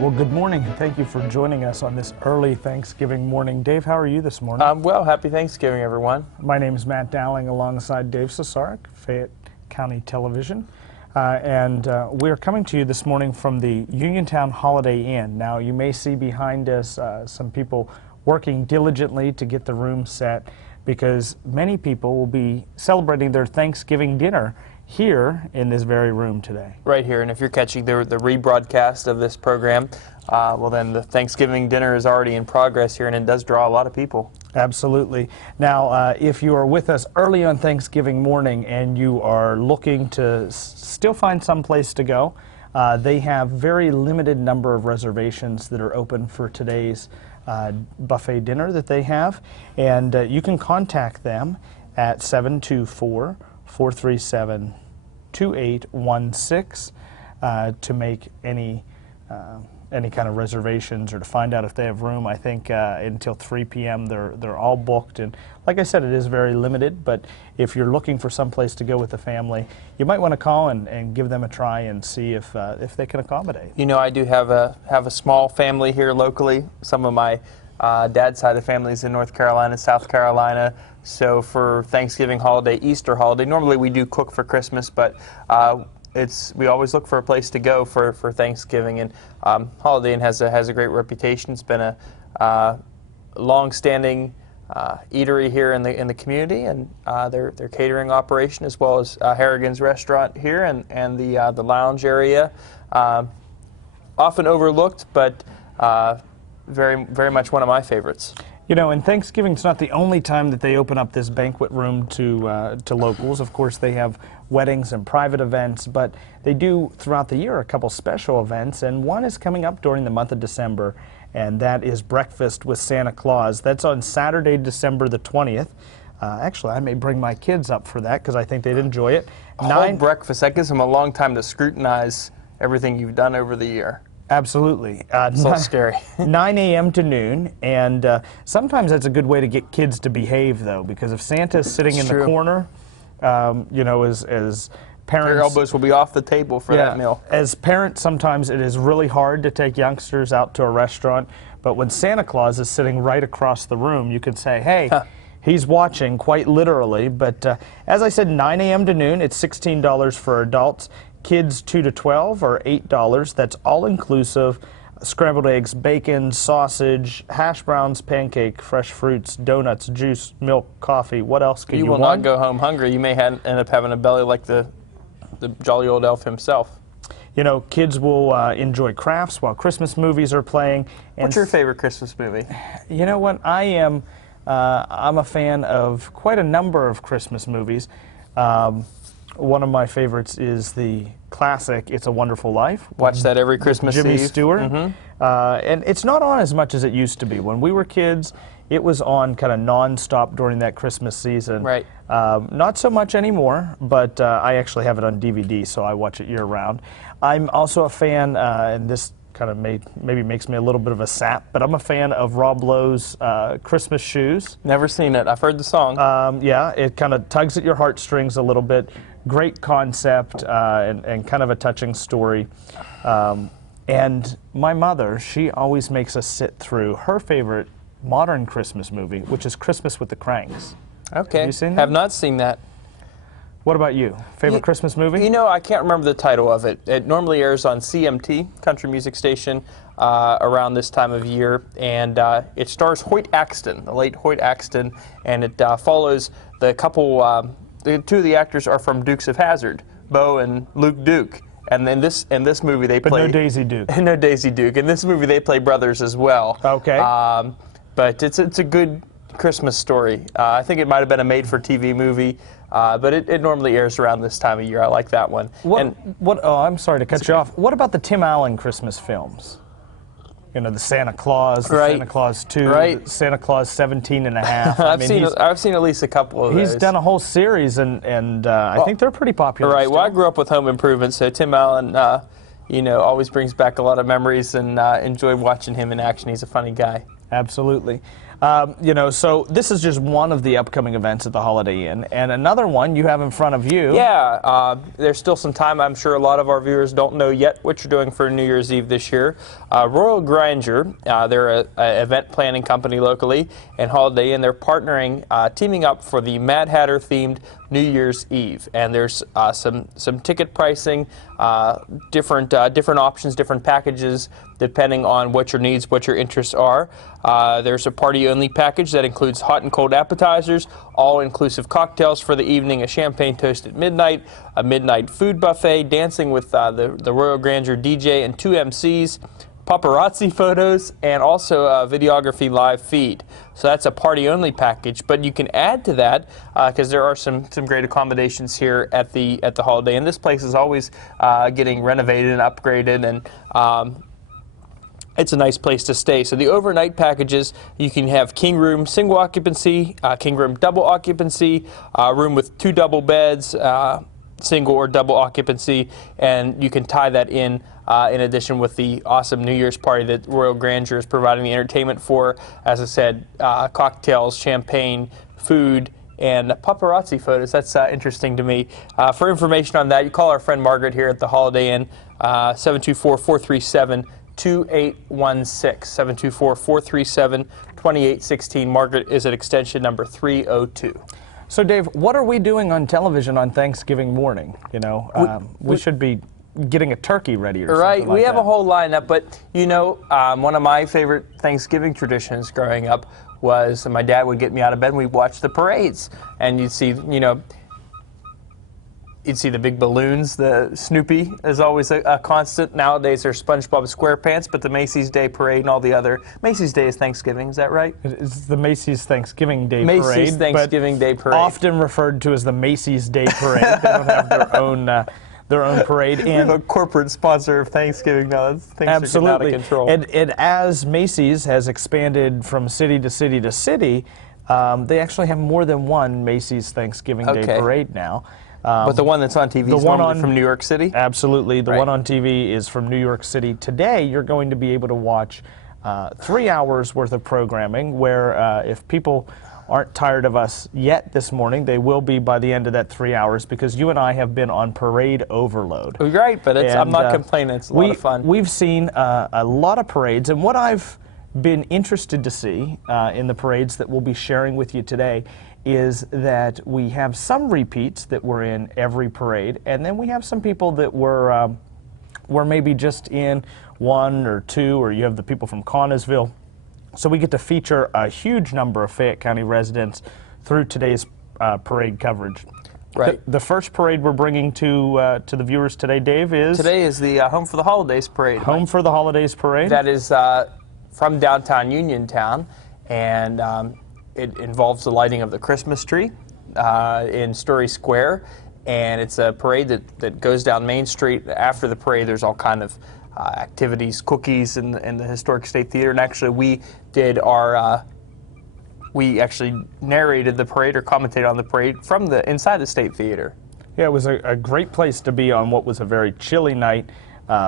Well, good morning, and thank you for joining us on this early Thanksgiving morning. Dave, how are you this morning? Well, happy Thanksgiving, everyone. My name is Matt Dowling, alongside Dave Cesarek, Fayette County Television. We are coming to you this morning from the Uniontown Holiday Inn. Now, you may see behind us some people working diligently to get the room set, because many people will be celebrating their Thanksgiving dinner here in this very room today. Right here, and if you're catching the rebroadcast of this program, well then the Thanksgiving dinner is already in progress here, and it does draw a lot of people. Absolutely. Now, if you are with us early on Thanksgiving morning and you are looking to still find some place to go, they have very limited number of reservations that are open for today's buffet dinner that they have, and you can contact them at 724-437-2816 to make any kind of reservations or to find out if they have room. I think until 3 p.m. they're all booked, and like I said, it is very limited, but if you're looking for some place to go with the family, you might want to call and give them a try and see if they can accommodate. You know, I do have a small family here locally. Some of my dad's side of the family is in North Carolina, South Carolina. So for Thanksgiving holiday, Easter holiday, normally we do cook for Christmas, but we always look for a place to go for Thanksgiving, and Holiday Inn has a great reputation. It's been a long-standing eatery here in the community, and their catering operation, as well as Harrigan's restaurant here and the lounge area, often overlooked, but very, very much one of my favorites. You know, and Thanksgiving's not the only time that they open up this banquet room to locals. Of course, they have weddings and private events, but they do throughout the year a couple special events, and one is coming up during the month of December, and that is Breakfast with Santa Claus. That's on Saturday, December the 20th. Actually, I may bring my kids up for that because I think they'd enjoy it. Whole breakfast, that gives them a long time to scrutinize everything you've done over the year. Absolutely. It's so scary. 9 a.m. to noon, and sometimes that's a good way to get kids to behave, though, because if Santa's sitting in the corner, you know, as parents... Your elbows will be off the table for that meal. As parents, sometimes it is really hard to take youngsters out to a restaurant, but when Santa Claus is sitting right across the room, you can say, hey, he's watching, quite literally. But as I said, 9 a.m. to noon, it's $16 for adults. Kids 2 to 12 are $8. That's all inclusive. Scrambled eggs, bacon, sausage, hash browns, pancake, fresh fruits, donuts, juice, milk, coffee. What else could you want? You will not go home hungry. You may end up having a belly like the jolly old elf himself. You know, kids will enjoy crafts while Christmas movies are playing. And what's your favorite Christmas movie? You know what? I'm a fan of quite a number of Christmas movies. One of my favorites is the classic It's a Wonderful Life. Watch that every Christmas Jimmy Eve. Stewart. Mm-hmm. And it's not on as much as it used to be. When we were kids, it was on kind of non-stop during that Christmas season. Right. Not so much anymore, but I actually have it on DVD, so I watch it year-round. I'm also a fan, and this kind of maybe makes me a little bit of a sap, but I'm a fan of Rob Lowe's Christmas Shoes. Never seen it. I've heard the song. Yeah, it kind of tugs at your heartstrings a little bit. Great concept and kind of a touching story. And my mother, she always makes us sit through her favorite modern Christmas movie, which is Christmas with the Cranks. Okay. Have you seen that? Have not seen that. What about you? Favorite Christmas movie? You know, I can't remember the title of it. It normally airs on CMT, Country Music Station, around this time of year, and it stars Hoyt Axton, the late Hoyt Axton, and it follows the couple. The two of the actors are from Dukes of Hazzard, Bo and Luke Duke, and in this movie they play. But no Daisy Duke. No Daisy Duke. In this movie they play brothers as well. Okay. But it's a good Christmas story. I think it might have been a made-for-TV movie. But it normally airs around this time of year. I like that one. Oh, I'm sorry to cut you off. What about the Tim Allen Christmas films? You know, the Santa Claus, the Santa Claus 2, Santa Claus 17 and a half. I've seen at least a couple of those. He's done a whole series, and I think they're pretty popular. Right. Still. Well, I grew up with Home Improvement, so Tim Allen, you know, always brings back a lot of memories, and enjoy watching him in action. He's a funny guy. Absolutely. So this is just one of the upcoming events at the Holiday Inn, and another one you have in front of you. Yeah, there's still some time. I'm sure a lot of our viewers don't know yet what you're doing for New Year's Eve this year. Royal Grandeur, they're an event planning company locally, and Holiday Inn, they're partnering, teaming up for the Mad Hatter themed New Year's Eve, and there's some ticket pricing, different options, different packages depending on what your needs, what your interests are. There's a party-only package that includes hot and cold appetizers, all-inclusive cocktails for the evening, a champagne toast at midnight, a midnight food buffet, dancing with the Royal Grandeur DJ and 2 MCs, paparazzi photos, and also a videography live feed. So that's a party-only package, but you can add to that because there are some great accommodations here at the Holiday Inn. This place is always getting renovated and upgraded, and it's a nice place to stay. So the overnight packages, you can have king room single occupancy, king room double occupancy, room with 2 double beds, single or double occupancy, and you can tie that in addition with the awesome New Year's party that Royal Grandeur is providing the entertainment for. As I said, cocktails, champagne, food, and paparazzi photos. That's interesting to me. For information on that, you call our friend Margaret here at the Holiday Inn, 724-437-2816, 724-437-2816. Margaret is at extension number 302. So, Dave, what are we doing on television on Thanksgiving morning? We should be getting a turkey ready or something like that. Right, we have a whole lineup, but one of my favorite Thanksgiving traditions growing up was my dad would get me out of bed and we'd watch the parades. And you'd see, you'd see the big balloons. The Snoopy is always a constant. Nowadays there's SpongeBob SquarePants, but the Macy's Day Parade and all the other. Macy's Day is Thanksgiving, is that right? It's the Macy's Thanksgiving Day Parade. Macy's Thanksgiving Day Parade. Often referred to as the Macy's Day Parade. They don't have their own parade. And a corporate sponsor of Thanksgiving now. Things absolutely. Are getting out of control. And as Macy's has expanded from city to city to city, they actually have more than one Macy's Thanksgiving Day Parade now. But the one that's on TV is normally from New York City? Absolutely. The one on TV is from New York City. Today, you're going to be able to watch 3 hours worth of programming where if people aren't tired of us yet this morning, they will be by the end of that 3 hours because you and I have been on parade overload. Right, but I'm not complaining. It's a lot of fun. We've seen a lot of parades, and what I've been interested to see in the parades that we'll be sharing with you today is that we have some repeats that were in every parade, and then we have some people that were maybe just in 1 or 2, or you have the people from Connellsville. So we get to feature a huge number of Fayette County residents through today's parade coverage. Right. The first parade we're bringing to the viewers today, Dave, is... Today is the Home for the Holidays Parade. Home for the Holidays Parade. That is from downtown Uniontown, and it involves the lighting of the Christmas tree in Story Square, and it's a parade that goes down Main Street. After the parade, there's all kind of activities, cookies in the Historic State Theater, and actually we did we actually narrated the parade or commentated on the parade from inside the State Theater. Yeah, it was a great place to be on what was a very chilly night.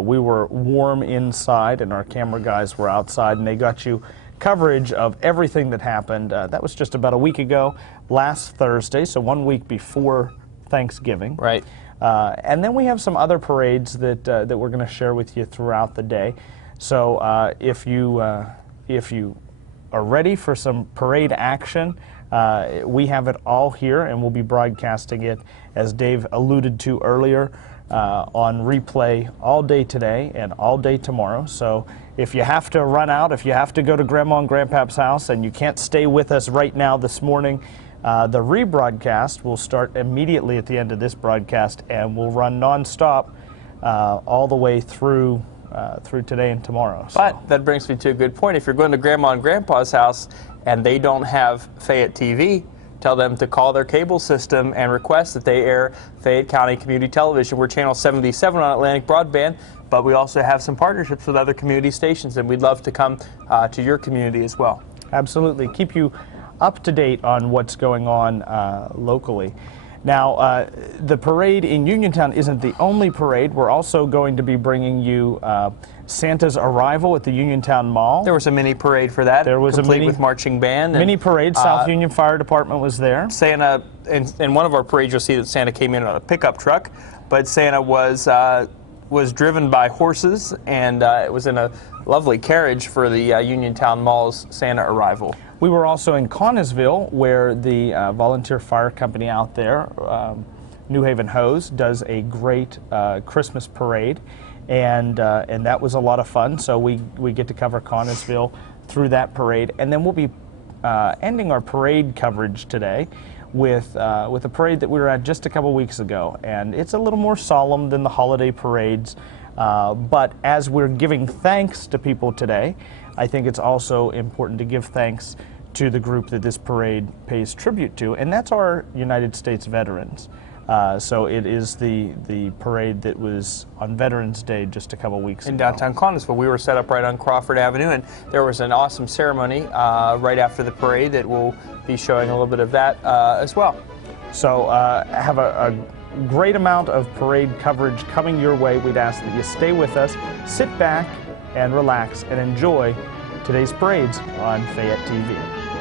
We were warm inside, and our camera guys were outside, and they got you coverage of everything that happened. That was just about a week ago, last Thursday, so 1 week before Thanksgiving. Right. And then we have some other parades that we're going to share with you throughout the day. So if you are ready for some parade action, we have it all here, and we'll be broadcasting it, as Dave alluded to earlier, on replay all day today and all day tomorrow. So if you have to run out, if you have to go to Grandma and Grandpa's house and you can't stay with us right now this morning, the rebroadcast will start immediately at the end of this broadcast and will run nonstop all the way through today and tomorrow. So. But that brings me to a good point. If you're going to Grandma and Grandpa's house and they don't have Fayette TV, tell them to call their cable system and request that they air Fayette County Community Television. We're channel 77 on Atlantic Broadband, but we also have some partnerships with other community stations, and we'd love to come to your community as well. Absolutely. Keep you up to date on what's going on locally. Now, the parade in Uniontown isn't the only parade. We're also going to be bringing you Santa's arrival at the Uniontown Mall. There was a mini parade for that. There was a complete mini- with marching band. Mini parade. South Union Fire Department was there. Santa, in one of our parades, you'll see that Santa came in on a pickup truck, but Santa was driven by horses, and it was in a lovely carriage for the Uniontown Mall's Santa arrival. We were also in Connellsville, where the volunteer fire company out there, New Haven Hose, does a great Christmas parade, and that was a lot of fun. So we get to cover Connellsville through that parade, and then we'll be ending our parade coverage today with a parade that we were at just a couple weeks ago, and it's a little more solemn than the holiday parades. But as we're giving thanks to people today, I think it's also important to give thanks to the group that this parade pays tribute to, and that's our United States veterans. So it is the parade that was on Veterans Day just a couple weeks In ago. downtown Connellsville. We were set up right on Crawford Avenue, and there was an awesome ceremony right after the parade that we'll be showing a little bit of that as well. So have a great amount of parade coverage coming your way. We'd ask that you stay with us, sit back and relax, and enjoy today's parades on Fayette TV.